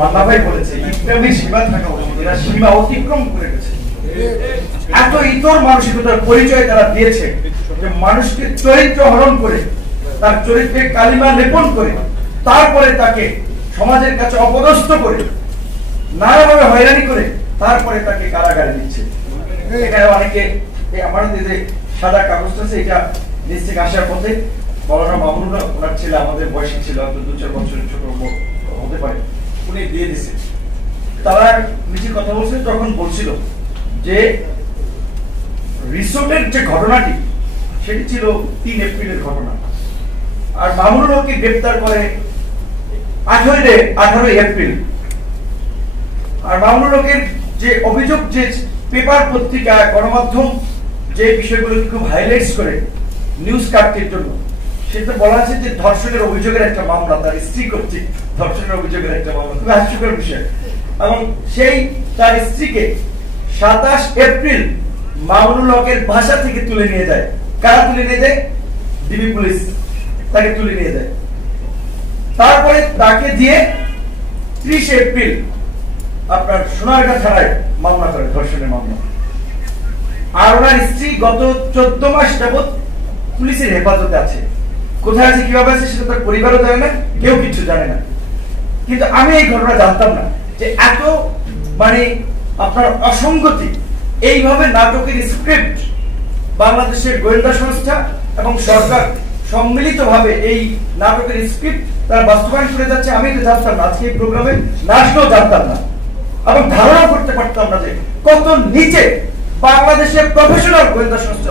মান্না ভাই বলেছে ইসলামের সীমা থাকা উচিত, এরা সীমা অতিক্রম করে গেছে। এত ইতর মানসিকতার পরিচয় তারা দিয়েছে যে মানুষকে চরিত্র হরণ করে, তার চরিত্রে কালিমা লেপন করে, তারপরে তাকে সমাজের কাছে অপদস্থ করে, নানাভাবে হয়রানি করে, তারপরে তাকে কারাগারে দিচ্ছে। এখানে অনেকে আমার যে সাদা কাগজটা আছে, এটা নিজ থেকে আসার পথে মৌলানা মামুনুল, ওনার ছেলে আমাদের বয়সী ছিল, 2-4 বছরের ছোট হতে পারে, উনি দিয়ে দিছে। তারা নিচে কথা বলছে, তখন বলছিল যে রিসোর্টের যে ঘটনাটি সেটি ছিল 3 এপ্রিলের ঘটনা, আর মামুনুল হককে গ্রেপ্তার করে 18 এপ্রিল। আর মামুনুল হকের যে অভিযোগ, যে পেপার পত্রিকা গণমাধ্যম যে বিষয়গুলো খুব হাইলাইটস করে নিউজ কাটটির জন্য, সেটা বলা আছে যে ধর্ষণের অভিযোগের একটা মামলা, তার স্ত্রী কর্তৃক ধর্ষণের অভিযোগের একটা মামলা, খুব হাস্যকর বিষয়। এবং সেই তার স্ত্রীকে 27 এপ্রিল মামুনুল হকের বাসা থেকে তুলে নিয়ে যায়। কারা তুলে নিয়ে যায়? ডিবি পুলিশ তাকে তুলে নিয়ে যায়। তারপরে তাকে দিয়ে 30 এপ্রিল আপনার সোনারগাঁ থানায় মামলা করে, ধর্ষণের মামলা। আর ওনার স্ত্রী গত 14 মাস যাবৎ পুলিশের হেফাজতে আছে। কোথায় আছে, কিভাবে আছে, সেটা তার পরিবারও জানে না, কেউ কিছু জানে না। কিন্তু আমি এই ঘটনা জানতাম না যে এত মানে আপনার অসঙ্গতি, এইভাবে নাটকের স্ক্রিপ্ট বাংলাদেশের গোয়েন্দা সংস্থা এবং সরকার সম্মিলিতভাবে এই নাটকের স্ক্রিপ্ট তারা বাস্তবায়ন করে যাচ্ছে। আমি তো জানতাম না, আজকে এই প্রোগ্রামে না আসলেও জানতাম না, এবং ধারণা করতে পারতাম না যে কত নিচে বাংলাদেশের প্রফেশনাল গোয়েন্দা সংস্থা,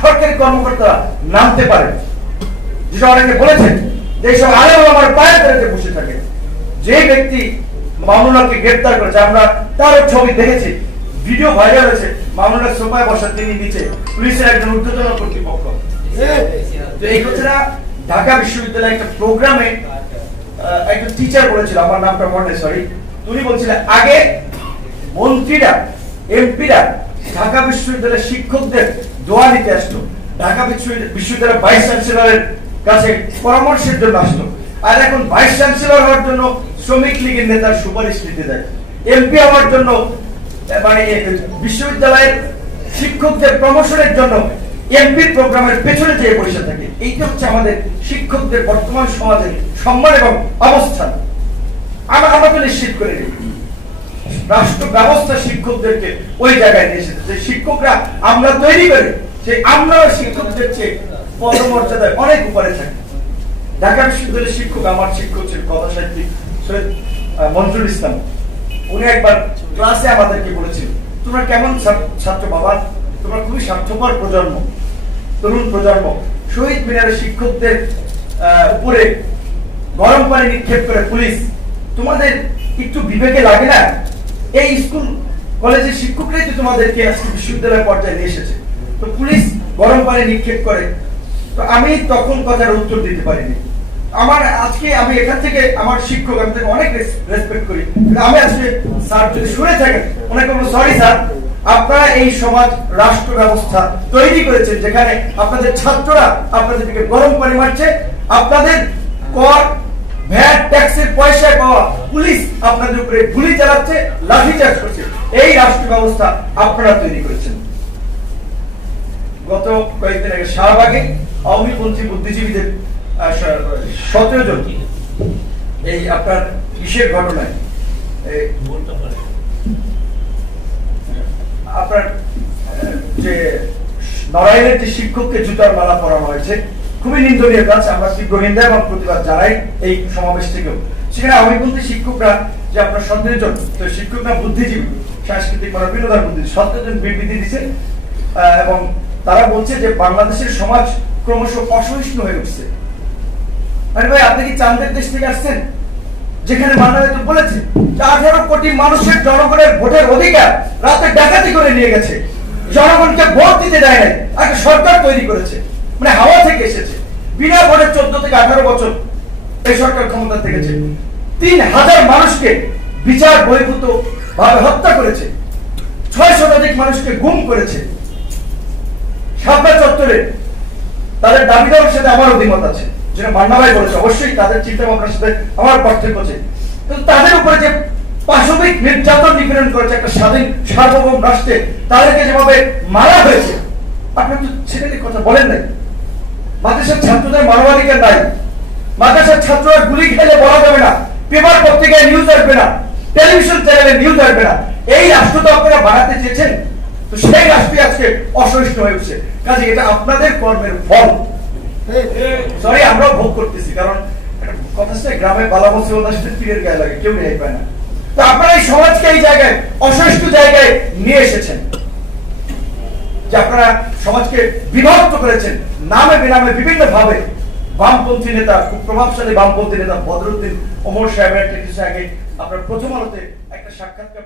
সরকারি কর্মকর্তারা নামতে পারে। যেটা অনেকে বলেছেন যে এইসব আলেম আমার পায়ের তলাতে বসে থাকে। যে ব্যক্তি মামুনুলকে গ্রেপ্তার করেছে, আমরা তার ছবি দেখেছি, ভিডিও ভাইরাল হয়েছে, মামুনুল সোফায় বসা, তিনি নিচে, পুলিশের একজন ঊর্ধ্বতন কর্তৃপক্ষ। এই কথাটা ঢাকা বিশ্ববিদ্যালয়ের একটা প্রোগ্রামে একটা টিচার বলেছিল, আমার নামটা মনে সরি, উনি বলছিলেন আগে মন্ত্রীরা, এমপিরা ঢাকা বিশ্ববিদ্যালয়ের শিক্ষকদের দোয়া নিতে আসতো, ঢাকা বিশ্ববিদ্যালয়ের ভাইস চ্যান্সেলরের কাছে পরামর্শের জন্য আসতো, আর এখন ভাইস চ্যান্সেলর হওয়ার জন্য শ্রমিক লীগের নেতার সুপারিশ নিতে যায়, এমপি হওয়ার জন্য মানে বিশ্ববিদ্যালয়ের শিক্ষকদের প্রমোশনের জন্য এমপির প্রোগ্রামের পেছনে যে বসে থাকে। এইটা হচ্ছে আমাদের শিক্ষকদের বর্তমান সমাজের সম্মান এবং অবস্থান। আমরা তো নিশ্চিত করে দিই রাষ্ট্র ব্যবস্থা শিক্ষকদেরকে ওই জায়গায় নিয়ে এসেছে, যে শিক্ষকরা আমরা তৈরি করি, যে আমরা শিক্ষকদের চেয়ে পদমর্যাদায় অনেক উপরে থাকি। ঢাকা বিশ্ববিদ্যালয়ের শিক্ষক, আমার শিক্ষক ছিল কথা সাহিত্যিক সৈয়দ মঞ্জুর ইসলাম, উনি একবার ক্লাসে আমাদেরকে বলেছিল, তোমরা কেমন ছাত্র বাবা, তোমরা খুবই স্বার্থপর প্রজন্ম, তরুণ প্রজন্ম। শহীদ মিনারের শিক্ষকদের উপরে গরম পানি নিক্ষেপ করে পুলিশ, তোমাদের একটু বিবেকে লাগে না? এই স্কুল কলেজের শিক্ষকরাই তো তোমাদেরকে আজকে বিশ্ববিদ্যালয় পর্যায়ে নিয়ে এসেছে, তো পুলিশ গরম পানি নিক্ষেপ করে। তো আমি তখন কথার উত্তর দিতে পারিনি। আমার আজকে আমি এখান থেকে আমার শিক্ষক, আমি তাকে অনেক রেসপেক্ট করি, আমি আজকে স্যার যদি শুনে থাকেন ওনাকে বলবো, সরি স্যার, আপনারা এই সমাজ রাষ্ট্র ব্যবস্থা তৈরি করেছেন যেখানে আপনাদের ছাত্ররা আপনাদেরকে গরম পানি মারছে, আপনাদের কর ভ্যাট ট্যাক্সের পয়সায় পাওয়া পুলিশ আপনাদের উপরে গুলি চালাচ্ছে, লাঠিচার্জ করছে। এই রাষ্ট্র ব্যবস্থা আপনারা তৈরি করেছেন। গত কয়েকদিন আগে শাহবাগে আওয়ামীপন্থী বুদ্ধিজীবীদের 17 জন এই আপনার কিসের ঘটনায় আপনার যে নড়াইলের যে শিক্ষককে জুতার মালা পরানো হয়েছে, খুবই নিন্দনীয় কাজ। আমরা তীব্র নিন্দা এবং প্রতিবাদ জানাই এই সমাবেশ থেকেও। সেখানে আওয়ামীপন্থী শিক্ষকরা যে আপনার 17 জন, তো শিক্ষকরা বুদ্ধিজীবী, সাংস্কৃতিক বিনোদন বুদ্ধিজীবী, 17 জন বিবৃতি দিচ্ছেন এবং তারা বলছে যে বাংলাদেশের সমাজ ক্রমশ অসহিষ্ণু হয়ে উঠছে। আরে ভাই, আপনি কি চাঁদের দেশ থেকে আসছেন যেখানে মান্না হয়তো বলেছে 18 কোটি মানুষের জনগণের ভোটের অধিকার রাতে ডাকাতি করে নিয়ে গেছে, জনগণকে ভোট দিতে দেয় নাই, একটা সরকার তৈরি করেছে, মানে হাওয়া থেকে এসেছে, বিনা ভোটে 14 থেকে 18 বছর এই সরকার ক্ষমতা থেকেছে, 3000 মানুষকে বিচার বহির্ভূত ভাবে হত্যা করেছে, 6 শতাধিক মানুষকে গুম করেছে। শাপলা চত্বরে তাদের দাবি দেওয়ার সাথে আমার অভিমত আছে, যেটা মান্না ভাই বলেছে, অবশ্যই তাদের চিন্তা ভাবনার সাথে আমার পার্থক্য আছে, কিন্তু তাদের উপরে অমানবিক নির্যাতন নিপীড়ন করেছে একটা স্বাধীন সার্বভৌম রাষ্ট্রে, তাদেরকে যেভাবে মারা হয়েছে, আপনার তো সেটারই কথা বলেন নাই। মাদ্রাসার ছাত্রদের মানবাধিকার নাই, মাদ্রাসার ছাত্ররা গুলি খেলে বলা যাবে না, পেপার পত্রিকায় নিউজ আসবে না, টেলিভিশন চ্যানেলে নিউজ আসবে না। এই রাষ্ট্র তো আপনারা বানাতে চেয়েছেন, তো সেই রাষ্ট্রই আজকে অসহিষ্ণু হয়ে উঠছে। কাজে এটা আপনাদের কর্মের ফল। সরি, আমরাও ভোগ করতেছি, কারণ কথা হচ্ছে গ্রামে বালা বসে তীরের গায়ে লাগে, কেউ রেহাই পায় না। তো আপনারা এই সমাজকে এই জায়গায় অসহিষ্ণু জায়গায় নিয়ে এসেছেন, যে আপনারা সমাজকে বিভক্ত করেছেন নামে বেনামে বিভিন্ন ভাবে। বামপন্থী নেতা, খুব প্রভাবশালী বামপন্থী নেতা বদরুদ্দিন ওমর সাহেবের একটা কিছু আগে আপনার প্রথম আলোতে একটা সাক্ষাৎকার